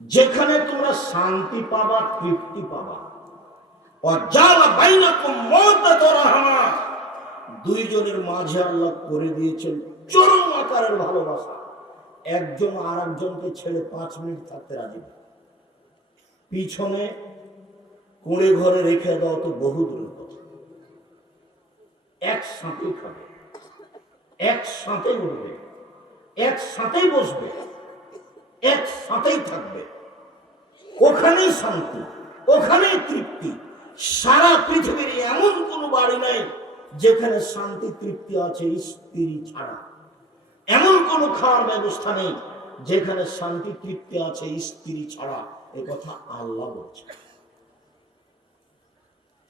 যেখানে তোমরা শান্তি পাবা, তৃপ্তি পাবা। দুইজনের মাঝে আল্লাহ করে দিয়েছেন চরম আকারের ভালোবাসা। একজন আর একজনকে ছেড়ে পাঁচ মিনিট থাকতে রাজি পিছনে কুঁড়ে ঘরে রেখে দাও তো বহু দূরের কথা। একসাথেই খাবে একসাথে উঠবে, একসাথেই বসবে। একসাথেই থাকবে। ওখানেই শান্তি, ওখানেই তৃপ্তি। সারা পৃথিবীর এমন কোনো বাড়ি নাই যেখানে শান্তি, তৃপ্তি আছে স্ত্রী ছাড়া। এমন কোনো খাওয়ার ব্যবস্থা নেই যেখানে শান্তি, তৃপ্তি আছে স্ত্রী ছাড়া। এ কথা আল্লাহ বলছে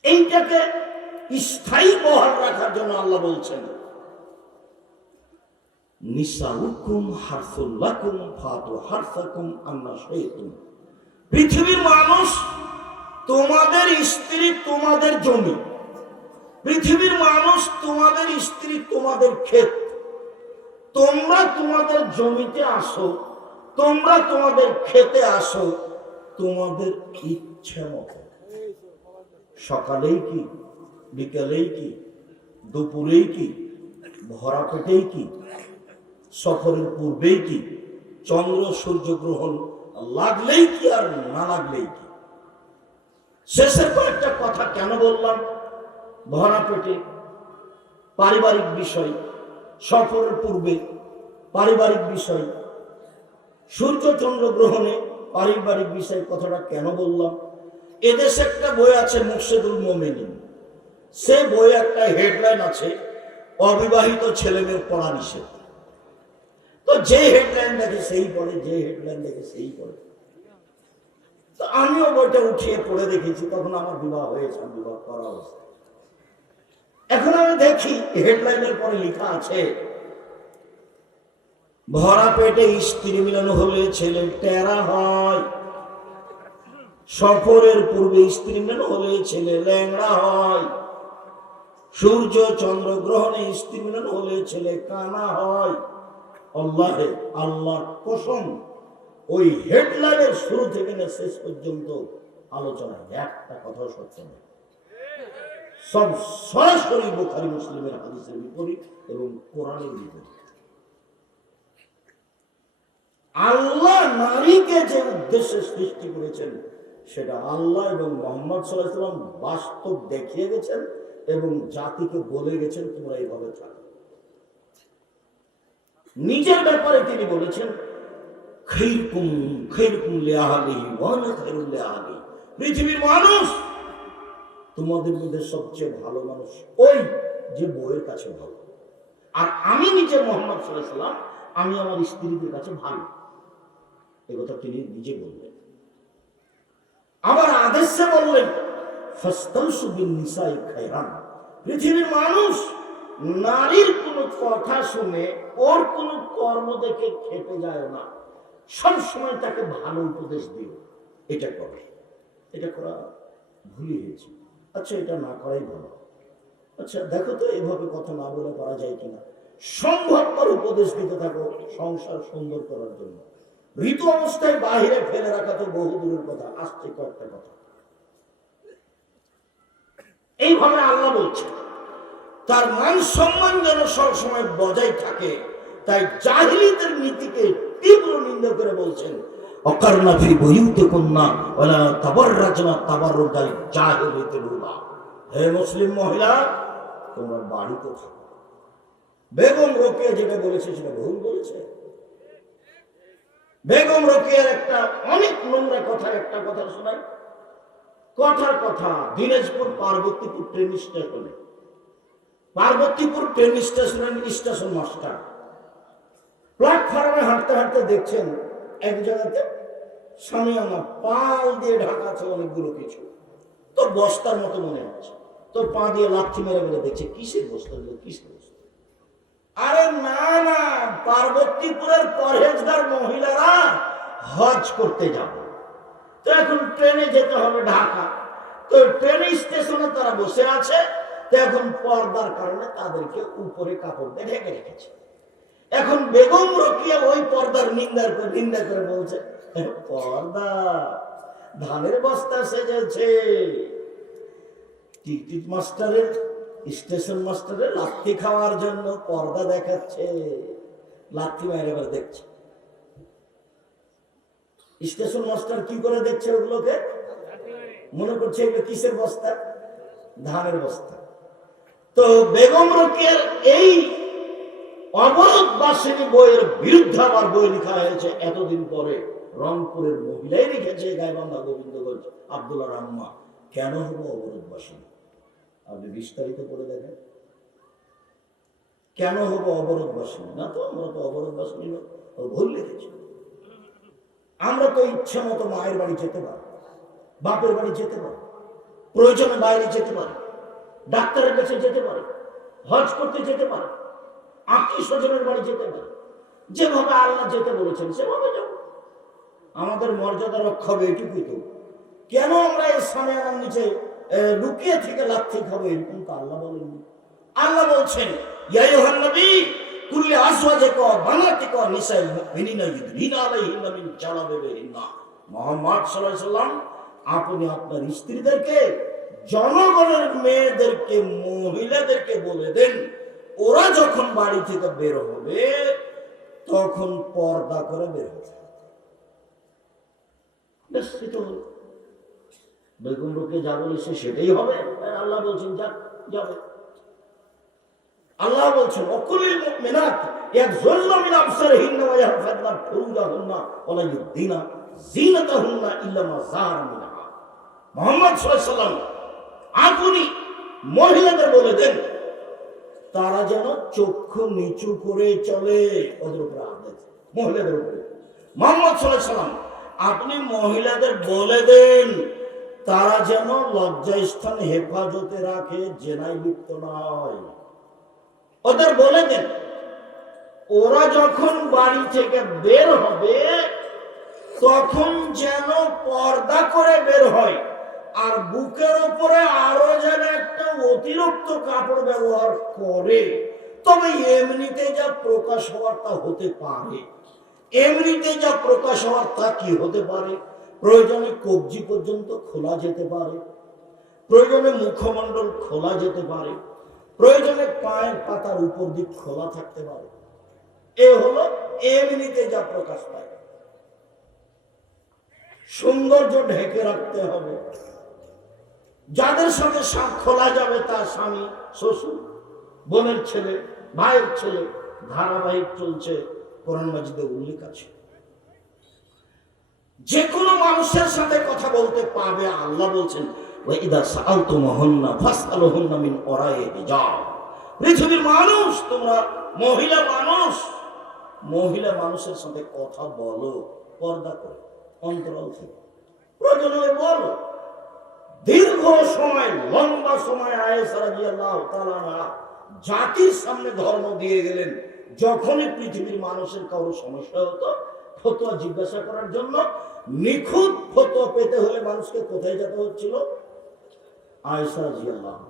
এইটাকে স্থায়ী বহাল রাখার জন্য আল্লাহ বলছেন নিসাউকুম হারফুল্লাকুম ফাতু হারফাকুম আন্না শাইতুম পৃথিবীর মানুষ তোমাদের স্ত্রী তোমাদের জমি। পৃথিবীর মানুষ তোমাদের স্ত্রী তোমাদের ক্ষেত। তোমরা তোমাদের জমিতে আসো, তোমরা তোমাদের খেতে আসো, তোমাদের ইচ্ছে মতো। সকালেই কি, বিকালেই কি, দুপুরেই কি ভরা পেটেই কি সফরের পূর্বেই কি? চন্দ্র সূর্য গ্রহণ লাগলেই কি আর না লাগলেই কি? শেষের কয়েকটা কথা কেন বললাম? ভরা পেটে পারিবারিক বিষয়, সফরের পূর্বে পারিবারিক বিষয়, সূর্য চন্দ্র গ্রহণে পারিবারিক বিষয় কথাটা কেন বললাম? এদেশে একটা বই আছে মুর্শেদুল মোমেনিন। সে বই একটা হেডলাইন আছে, অবিবাহিত ছেলে মেয়ের পড়া নিষেধ। তো যে হেডলাইন দেখে সেই পড়ে, যে হেডলাইন দেখে সেই পড়ে। তো আমিও বইটা উঠিয়ে পড়ে দেখেছি, তখন আমার বিবাহ হয়েছে, বিবাহ করা অবস্থা এখন আমি দেখি হেডলাইনের পরে লেখা আছে, ভরা পেটে স্ত্রী মিলন হলে ছেলে টেরা হয়। সফরের পূর্বে স্ত্রী মিলন হলে ছেলে ল্যাংড়া হয়। সূর্য চন্দ্র গ্রহণে স্ত্রী মিলন হলে ছেলে কানা হয়। আল্লাহে আল্লাহর কসম, ওই হেডলাইনের শুরু থেকে শেষ পর্যন্ত আলোচনা একটা কথা সত্য নেই সব সরাসরি বোখারি মুসলিমের হাদিসের বিপরীত এবং কোরআনের বিপরীত। আল্লাহ নারীকে যে উদ্দেশ্যে সৃষ্টি করেছেন, সেটা আল্লাহ এবং মোহাম্মদ সাল্লাম বাস্তব দেখিয়ে গেছেন এবং জাতিকে বলে গেছেন তোমরা এইভাবে থাকো। নিজের ব্যাপারে তিনি বলেছেন খৈরকুম খৈরকুম লেহালি লেহালি পৃথিবীর মানুষ, তোমাদের মধ্যে সবচেয়ে ভালো মানুষ ওই যে বউয়ের কাছে ভালো। আর আমি নিজে মোহাম্মদ সাল্লাম আমি আমার স্ত্রীদের কাছে ভালো। এ কথা তিনি নিজে বললেন। আবার আদেশে বললেন পৃথিবীর মানুষ নারীর কথা শুনে ওর কোনো কর্ম দেখে খেপে যায় না। সব সময় তাকে ভালো উপদেশ দিও। এটা করে। এটা করা ভুলে গেছি আচ্ছা এটা না করাই ভালো। আচ্ছা দেখো তো এভাবে কথা না বলে করা যায় কিনা। সম্ভবপর উপদেশ দিতে থাকো সংসার সুন্দর করার জন্য। ঋতু অবস্থায় বাহিরে ফেলে রাখা তো বহু দূরের কথা, আসছে কয়েকটা কথা। এইভাবে আল্লাহ বলছে। তার মান সম্মান যেন সবসময় বজায় থাকে, তাই জাহিলিদের নীতিকে তীব্র নিন্দা করে বলছেন অকারনা ফি বইউতে কন্যা ওলা তাবার রাজনা তাবার রোজাই জাহিলিতে রুলা হে মুসলিম মহিলা, তোমরা বাড়িতে থাকো। বেগম রোকেয়া যেটা বলেছে, সেটা ভুল বলেছে? বেগম রোকেয়ার একটা অনেক নোংরা কথা একটা কথা শোনাই। কথার কথা, দিনাজপুর পার্বতীপুর ট্রেন স্টেশনে পার্বতীপুর ট্রেন স্টেশনের স্টেশন মাস্টার প্ল্যাটফর্মে হাঁটতে হাঁটতে দেখছেন এক জায়গাতে সামিয়ানা পাল দিয়ে ঢাকা আছে অনেকগুলো কিছু। তো বস্তার মতো মনে হচ্ছে। তো পা দিয়ে লাথি মেরে মেরে দেখছে, কিসের বস্তা? কিসের বস্তা? আরে না না, পার্বতীপুরের পরহেজগার মহিলারা হজ করতে যাবে। তো এখন ট্রেনে যেতে হবে ঢাকা। তো ট্রেন স্টেশনে তারা বসে আছে। এখন পর্দার কারণে তাদেরকে উপরে কাপড় দিয়ে ঢেকে রেখেছে। এখন বেগম রকিয়া ওই পর্দার নিন্দার নিন্দা করে বলছে পর্দা, ধানের বস্তা সেজেছে। টিকিট মাস্টারের, স্টেশন মাস্টারের লাথি খাওয়ার জন্য পর্দা দেখাচ্ছে। লাথি মায়ের এবার দেখছে। স্টেশন মাস্টার কি করে দেখছে ওগুলোকে? মনে করছে এগুলো কিসের বস্তা? ধানের বস্তা। তো বেগম রকিয়ার এই অবরোধ বাসিনী বইয়ের বিরুদ্ধে আমার বই লেখা হয়েছে এতদিন পরে। রংপুরের মহিলাই লিখেছে গাইবান্ধা গোবিন্দগঞ্জ, আব্দুল্লাহ রাম্মা। কেন হব অবরোধ বাসিনী আপনি বিস্তারিত করে দেখেন। কেন হব অবরোধ বাসিনী না তো, আমরা তো অবরোধ বাসিনী ও ভুল লিখেছি। আমরা তো ইচ্ছা মতো মায়ের বাড়ি যেতে পারি, বাপের বাড়ি যেতে পারি, প্রয়োজনে বাইরে যেতে পারি। ডাক্তারের কাছে যেতে পারে, হজ করতে যেতে পারে, আত্মীয় স্বজনের বাড়ি যেতে পারি, যেভাবে আল্লাহ যেতে বলেছেন, সেভাবে যাব আমাদের মর্যাদা রক্ষা হবে এটুকুই তো। কেন আমরা সামনে আমার নিচে লুকিয়ে থেকে লাথি খাব এরকম তো আল্লাহ বলেননি। আল্লাহ বলছেন কুল্লি আজওয়াজিকা ওয়া বানাতিকা নিসাইল মুমিনিনা ইউদনিনা আলাইহিন্না মিন জালাবিবিহিন্না। মুহাম্মদ সাল্লাল্লাহু আলাইহি আপনি আপনার স্ত্রীদেরকে জনগণের মেয়েদেরকে, মহিলাদেরকে বলে দেন, ওরা যখন বাড়ি থেকে বের হবে, তখন পর্দা করে বের হবে। বেগম যা বলেছে সেটাই হবে। আল্লাহ বলছেন, যা যাবে আল্লাহ বলছেন, অকুলিল মুমিনাত ইয়াগযুরনা মিন আবসারিহিন্না ওয়া ইয়াহফাযনা ফুরুজাহুন্না ওয়া ইল্লা মুহাম্মদ সাল্লাল্লাহু আলাইহি আপনি মহিলাদের বলে দেন, তারা যেন চক্ষু নিচু করে চলে। মহিলাদের মোহাম্মদ সাল্লাম আপনি মহিলাদের বলে দেন, তারা যেন লজ্জাস্থান হেফাজতে রাখে জেনাই লিপ্ত না হয় ওদের বলে দেন, ওরা যখন বাড়ি থেকে বের হবে, তখন যেন পর্দা করে বের হয়। আর বুকের উপরে আরও যেন একটা অতিরিক্ত কাপড় ব্যবহার করে, তবে এমনিতে যা প্রকাশ হওয়ার তা হতে পারে। এমনিতে যা প্রকাশ হওয়ার তা কি হতে পারে? প্রয়োজনে কবজি পর্যন্ত খোলা যেতে পারে। প্রয়োজনে মুখমণ্ডল খোলা যেতে পারে। প্রয়োজনে পায়ের পাতার উপর দিক খোলা থাকতে পারে। এ হলো এমনিতে যা প্রকাশ পায়। সৌন্দর্য ঢেকে রাখতে হবে। যাদের সাথে সা- খোলা যাবে তার স্বামী, শ্বশুর, বোনের ছেলে, ভাইয়ের ছেলে, ধারাবাহিক চলছে কোরআন মাজিদে উল্লেখ আছে। যে কোনো মানুষের সাথে কথা বলতে পাবে আল্লাহ বলছেন পৃথিবীর মানুষ, তোমরা মহিলা মানুষ, মহিলা মানুষের সাথে কথা বলো, পর্দা করে, অন্তরাল থেকে। প্রয়োজন বলো। দীর্ঘ সময়, লম্বা সময় জাতির সামনে ধর্ম দিয়ে গেলেন। যখনই পৃথিবীর মানুষের কারও সমস্যা হতো, ফতোয়া জিজ্ঞাসা করার জন্য নিখুঁত ফতোয়া পেতে হলে মানুষকে কোথায় যেতে হচ্ছিল?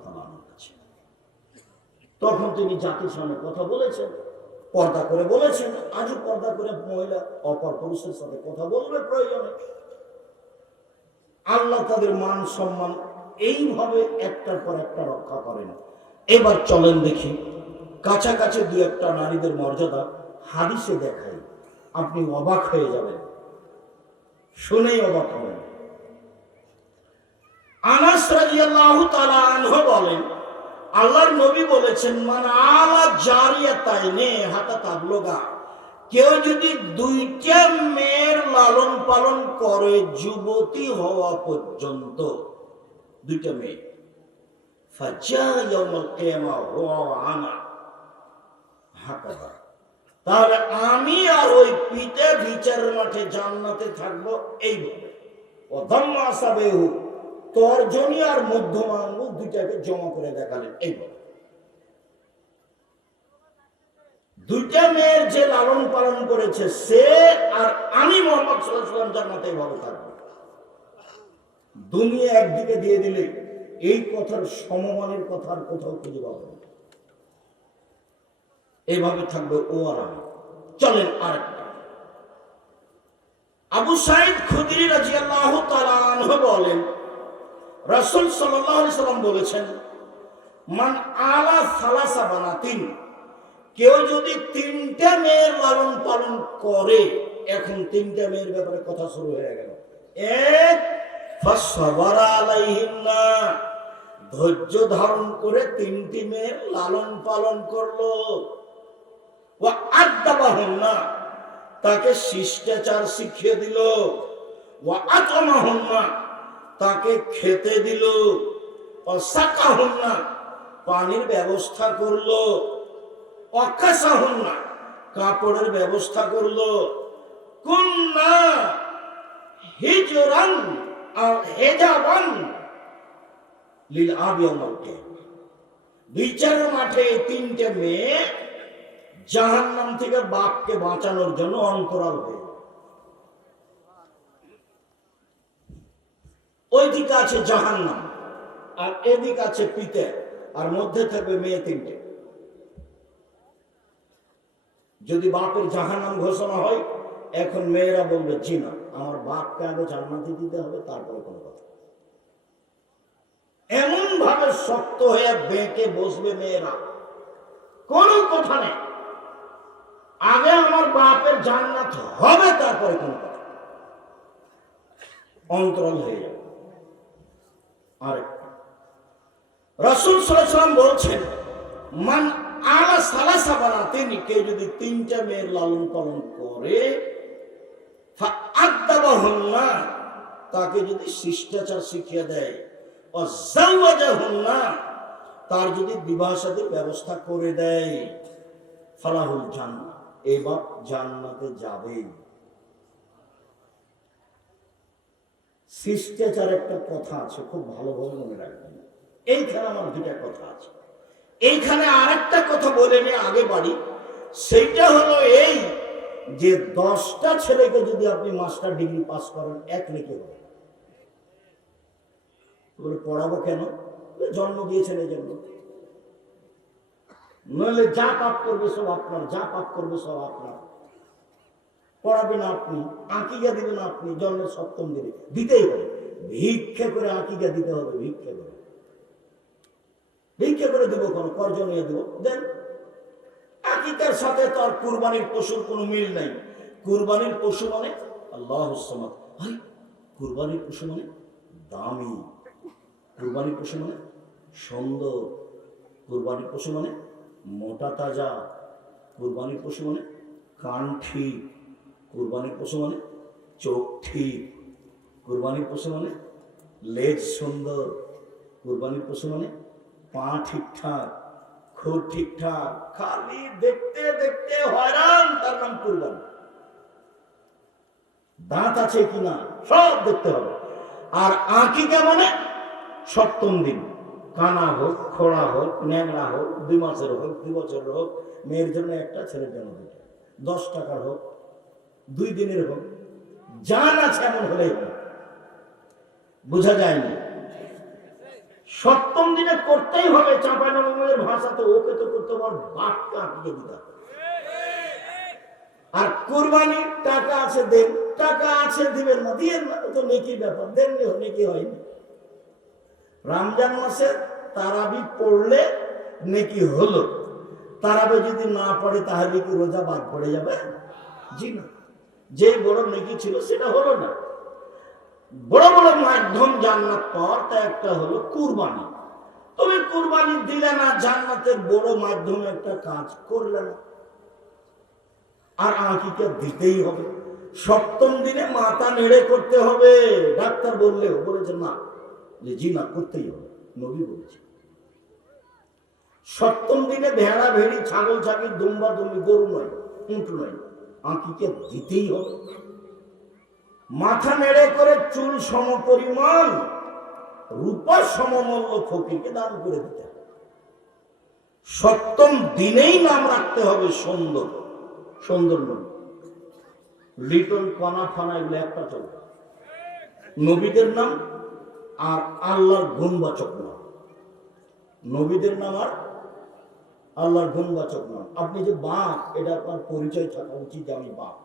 তাআলা কাছে। তখন তিনি জাতির সামনে কথা বলেছেন, পর্দা করে বলেছেন, আজও পর্দা করে মহিলা অপর পুরুষের সাথে কথা বলবে প্রয়োজনে। আল্লাহ তাদের মান সম্মান এইভাবে একটার পর একটা রক্ষা করেন। এবার চলেন দেখি, কাছাকাছি দু একটা নারীদের মর্যাদা হাদিসে দেখাই। আপনি অবাক হয়ে যাবেন। শুনেই অবাক হবেন। আনাস আনহু বলেন, আল্লাহর নবী বলেছেন, মান আলা জারিয়াতাইনে হাতা তাবলুগা কেউ যদি দুইটা মেয়ের লালন পালন করে যুবতী হওয়া পর্যন্ত, দুইটা মেয়ে। তাহলে আমি আর ওই পিতা বিচারের মাঠে জান্নাতে থাকব এইভাবে। অধম্মা আসাবেহু। তর্জনী আর মধ্যমা দুইটাকে জমা করে দেখালেন এইভাবে। দুইটা মেয়ের যে লালন পালন করেছে, সে আর আমি মোহাম্মদ সাল্লাম জান্নাতে এইভাবে থাকব। দুনিয়া একদিকে দিয়ে দিলে এই কথার সমমানের কথা আর কোথাও খুঁজে পাবো। এইভাবে থাকবে ও আর আমি। চলেন আরেকটা। আবু সাইদ খুদরি তাআলা আনহু বলেন, রাসূল সাল্লাম বলেছেন, মান আলা সালাসা বানাতিন কেউ যদি তিনটা মেয়ের লালন পালন করে, এখন তিনটা মেয়ের ব্যাপারে কথা শুরু হয়ে গেল। এক আলাইহিন্না, ধৈর্য ধারণ করে তিনটি মেয়ের লালন পালন করল। আদাবাহুন্না তাকে শিষ্টাচার শিখিয়ে দিল। আতমাহুন্না, তাকে খেতে দিল। সাকাহুন্না, পানির ব্যবস্থা করল। অকাশাহুন্না কাপড়ের ব্যবস্থা করল। কুন্না হিজরান হেজাবান লীল আবিয়মকে বিচারের মাঠে তিনটে মেয়ে জাহান্নাম থেকে বাপকে বাঁচানোর জন্য অন্তরাল হয়ে। ওই দিকে আছে জাহান্নাম, আর এদিক আছে পিতে, আর মধ্যে থাকবে মেয়ে তিনটে। যদি বাপের জাহান্নাম ঘোষণা হয়, এখন মেয়েরা বলবে, জি না, আমার বাপকে আগে জান্নাতি দিতে হবে, তারপরে কোনো কথা এমন ভাবে শক্ত হয়ে বেঁকে বসবে মেয়েরা। কোনো কথা নেই। আগে আমার বাপের জান্নাত হবে, তারপরে কোনো কথা অন্তরাল হয়ে যাবে। আরেকটা। রসুল সাল্লাম বলছেন, মান আলা সালাসা বানাতেনি কেউ যদি তিনটা মেয়ের লালন পালন করে আদাবাহন্না তাকে যদি শিষ্টাচার শিখিয়ে দেয় অজাহন্না তার যদি বিবাহ সাথে ব্যবস্থা করে দেয়, ফালাহুল জান্নাত এবার জান্নাতে যাবেই শিষ্টাচার একটা কথা আছে, খুব ভালোভাবে মনে রাখবেন। এইখানে আমার দুটা কথা আছে। এইখানে আরেকটা কথা বলে নিয়ে আগে বাড়ি। সেইটা হলো এই যে দশটা ছেলেকে যদি আপনি মাস্টার ডিগ্রি পাস করেন, এক হবে। বলে, পড়াবো কেন? জন্ম দিয়েছেন এই জন্য নইলে যা পাপ করবে সব আপনার, যা পাপ করবে সব আপনার। পড়াবেন আপনি আঁকিয়া দিবেন আপনি, জন্মের সপ্তম দিনে। দিতেই হবে। ভিক্ষে করে আঁকিয়া দিতে হবে, ভিক্ষে করে। ভিক্ষে করে দেবো কোনো, কর্জ নিয়ে দেবো। দেন আকিকার সাথে তো আর কুরবানির পশুর কোনো মিল নাই। কুরবানির পশু মানে আল্লাহ ভাই কুরবানির পশু মানে দামি। কুরবানির পশু মানে সুন্দর। কুরবানির পশু মানে মোটা তাজা। কুরবানির পশু মানে কান ঠিক। কুরবানির পশু মানে চোখ ঠিক। কুরবানির পশু মানে লেজ সুন্দর। কুরবানির পশু মানে পা ঠিকঠাক, খুব ঠিকঠাক, খালি দেখতে দেখতে হয়রান, তার নাম কুরবানি। দাঁত আছে কিনা সব দেখতে হবে। আর আঁকিকা মানে সপ্তম দিন। কানা হোক, খোড়া হোক ন্যাংরা হোক, দুই মাসের হোক, দুই বছরের হোক, মেয়ের জন্য একটা ছেলের জন্য দুটো দশ টাকার হোক, দুই দিনের হোক, জান আছে এমন হলেই বোঝা যায়নি? সপ্তম দিনে করতেই হবে, চাঁপাই নবমের ভাষাতে ওকে তো করতে আমার বাপকে আঁকিয়ে দিতে আর কোরবানির টাকা আছে দেন, টাকা আছে দিবেন না দিয়ে তো নেকি ব্যাপার, দেন নেকি হয়নি। রমজান মাসে তারাবি পড়লে নেকি হলো। তারাবি যদি না পড়ে, তাহলে কি রোজা বাদ পড়ে যাবে? জি না। যেই বড় নেকি ছিল, সেটা হলো না। বড় বড় মাধ্যম জান্নাত পাওয়ার তা একটা হলো কুরবানি। তুমি কুরবানি দিলে না, জান্নাতের বড় মাধ্যম একটা কাজ করলে না। আর আঁকিকে দিতেই হবে। সপ্তম দিনে মাথা নেড়ে করতে হবে। ডাক্তার বললেও বলেছে, না, যে জি না, করতেই হবে। নবী বলেছে। সপ্তম দিনে ভেড়া, ভেড়ি, ছাগল ছাগল, দুম্বা, দুম্বি, গরু নয়, উঁট নয়, আঁকিকে দিতেই হবে। মাথা নেড়ে করে চুল সম পরিমাণ রূপার সমমূল্য ফকিরকে দান করে দিতে হবে। সপ্তম দিনেই নাম রাখতে হবে সুন্দর সুন্দর নাম লিটন কণা ফানা এগুলো একটা চলবে নবীদের নাম আর আল্লাহর গুণবাচক নাম। নবীদের নাম আর আল্লাহর গুণবাচক নন আপনি যে বাপ, এটা আপনার পরিচয় থাকা উচিত আমি বাপ।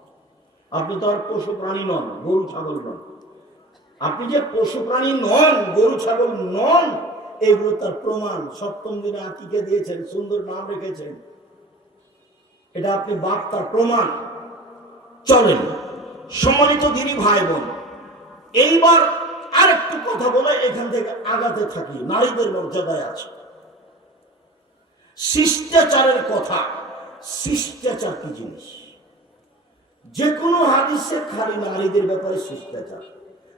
আপনি তো আর পশু প্রাণী নন, গরু, ছাগল নন। আপনি যে পশু প্রাণী নন, গরু, ছাগল নন, এগুলো তার প্রমাণ। সপ্তম দিনে আকিকে দিয়েছেন, সুন্দর নাম রেখেছেন। এটা আপনি বাপ তার প্রমাণ। চলেন, সম্মানিত দিনী ভাই বোন এইবার আর একটু কথা বলে এখান থেকে আগাতে থাকি। নারীদের মর্যাদায় আছে। শিষ্টাচারের কথা, শিষ্টাচার কি জিনিস? যে কোনো হাদিসে খালি নারীদের ব্যাপারে শিষ্টাচার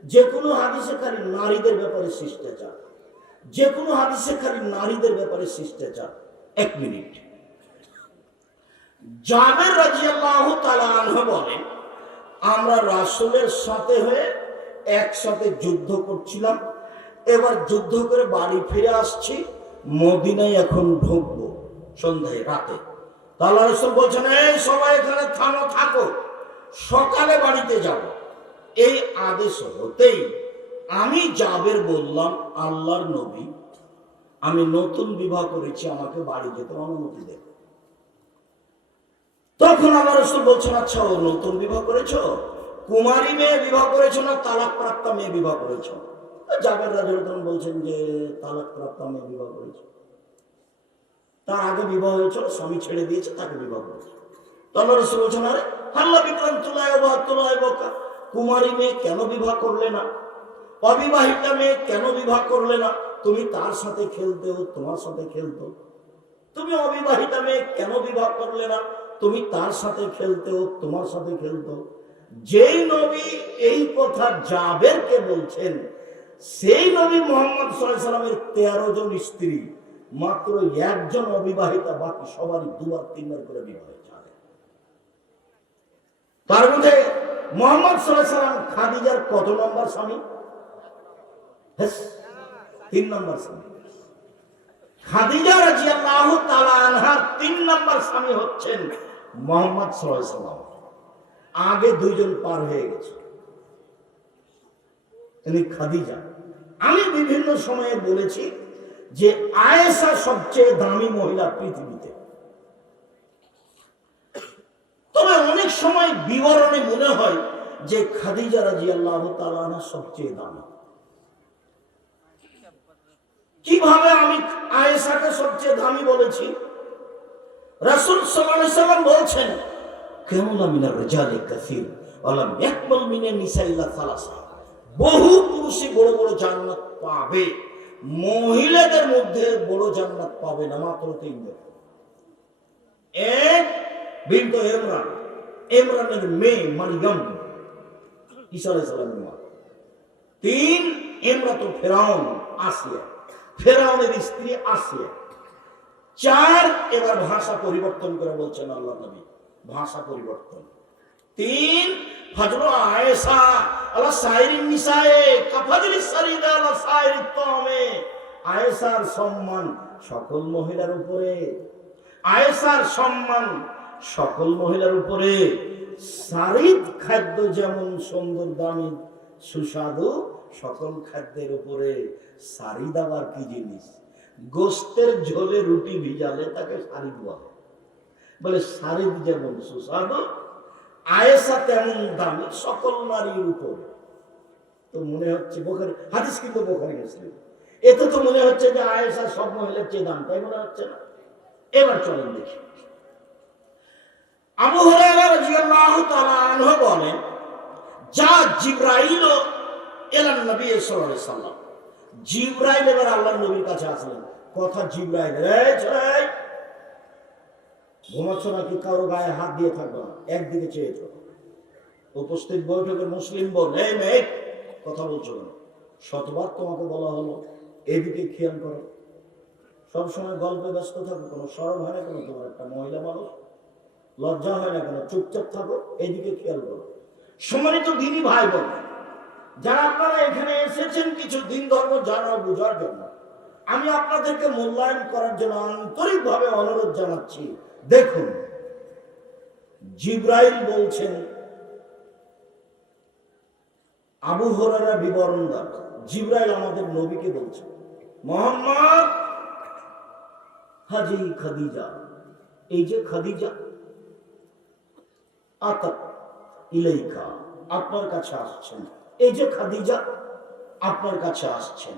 যে কোনো হাদিসে খালি নারীদের ব্যাপারে শিষ্টাচার যে কোনো হাদিসে খালি নারীদের ব্যাপারে শিষ্টাচার। এক মিনিট। জাবের রাজিয়াল্লাহু তাআলা আনহু বলেন, আমরা রাসূলের সাথে হয়ে একসাথে যুদ্ধ করছিলাম, এবার যুদ্ধ করে বাড়ি ফিরে আসছি, মদিনায় এখন ঢুকবো সন্ধ্যায়, রাতে। তাল্লা রসুল বলছেন, এই সবাই এখানে থামো, থাকো। সকালে বাড়িতে যাব। এই আদেশ হতেই আমি জাবের বললাম, আল্লাহর নবী, আমি নতুন বিবাহ করেছি, আমাকে বাড়ি যেতে অনুমতি দেব তখন আমার রসুল বলছেন আচ্ছা ও নতুন বিবাহ করেছ? কুমারী মেয়ে বিবাহ করেছ না তালাক প্রাপ্ত মেয়ে বিবাহ করেছ? জাবের রাজুল তখন বলছেন যে তালাক প্রাপ্ত মেয়ে বিবাহ করেছ। তার আগে বিবাহ হয়েছিল, স্বামী ছেড়ে দিয়েছে, তাকে বিবাহ করেছে। তো তখন রসুল বলছেন, আরে হাল্লা বিক্রম তোলায় বা তোলায় বকা। কুমারী মেয়ে কেন বিবাহ করলে না? অবিবাহিতা মেয়ে কেন বিবাহ করলে না? তুমি তার সাথে খেলতে ও তোমার সাথে খেলতো। তুমি অবিবাহিতা মেয়ে কেন বিবাহ করলে না? তুমি তার সাথে খেলতে ও তোমার সাথে খেলতো। যেই নবী এই কথা জাবেরকে বলছেন, সেই নবী মোহাম্মদ সাল্লামের তেরো জন স্ত্রী, মাত্র একজন অবিবাহিতা, বাকি সবারই দুবার, তিনবার করে বিবাহ হয়েছে। তার মধ্যে মোহাম্মদ সাল্লাম, খাদিজার কত নম্বর স্বামী? তিন নম্বর স্বামী। তিন নম্বর স্বামী হচ্ছেন আগে পার হয়ে তিনি খাদিজা। আমি বিভিন্ন সময়ে বলেছি যে আয়েশা সবচেয়ে দামি মহিলা পৃথিবীতে তবে অনেক সময় বিবরণে মনে হয় যে খাদিজা তাআলা আনহা সবচেয়ে দামি। কীভাবে আমি আয়েশাকে সবচেয়ে দামি বলেছি? রাসূল আলাইহি সাল্লাম বলছেন কেমন মিনার রিজালে কাসীর, ওয়ালাম ইয়াকমাল মিনান নিসা ইল্লা সালাসা। বহু পুরুষই বড় বড় জান্নাত পাবে। মহিলাদের মধ্যে বড় জান্নাত পাবে না, মাত্র তিনজন। এক, বিন্ত ইমরান। ইমরানের মেয়ে মারিয়াম ঈসা মা। তিন ইমরাত ফেরাউন, আসিয়া। ফেরাউনের স্ত্রী আসিয়া। চার এবার ভাষা পরিবর্তন করে বলছেন আল্লাহ নবী, ভাষা পরিবর্তন। তিন ফজল আয়েশা আয়েশার সম্মান সকল মহিলার উপরে। আয়েশার সম্মান সকল মহিলার উপরে সারিদ খাদ্য যেমন সুন্দর দামি, সুস্বাদু, সকল খাদ্যের উপরে সারিদ আবার কি জিনিস? গোস্তের ঝোলে রুটি ভিজালে তাকে সারিদ বলে। বলে সারিদ যেমন সুস্বাদু আয়েসা তেমন দামি, সকল নারীর উপরে। তো মনে হচ্ছে বোখারি, হাদিস কিন্তু বোখারি গেছিল এতে তো মনে হচ্ছে যে আয়েসা সব মহিলার চেয়ে দাম, তাই মনে হচ্ছে না? এবার চলেন দেখি। আবু আনহু বলেন, যা জিব্রাইল এলান নবী সাল্লাম, জিব্রাইল এবার আল্লাহর নবীর কাছে আসলেন। কথা জিব্রাইল ঘুমাচ্ছ নাকি? কারও গায়ে হাত দিয়ে থাকবে না, একদিকে চেয়ে থাকো। উপস্থিত বৈঠকে মুসলিম বল এই মেয়ে, কথা বলছো কেন? শতবার তোমাকে বলা হলো, এদিকে খেয়াল করো। সবসময় গল্পে ব্যস্ত থাকো, কোনো সরব হয় কেন তোমার একটা মহিলা মানুষ লজ্জা হয় না কেন? চুপচাপ থাকো, এদিকে খেয়াল করো। সম্মানিত দিনী ভাই বোন, যারা আপনারা এখানে এসেছেন, কিছু দিন ধর্ম জানা বোঝার জন্য, আমি আপনাদেরকে মূল্যায়ন করার জন্য আন্তরিকভাবে অনুরোধ জানাচ্ছি। দেখুন, জিব্রাইল বলছেন, আবু বিবরণ দান জিব্রাইল আমাদের নবীকে বলছে, মোহাম্মদ হাজি খাদিজা, এই যে খাদিজা আতাত ইলাইকা আপনার কাছে আসছেন এই যে খাদিজা আপনার কাছে আসছেন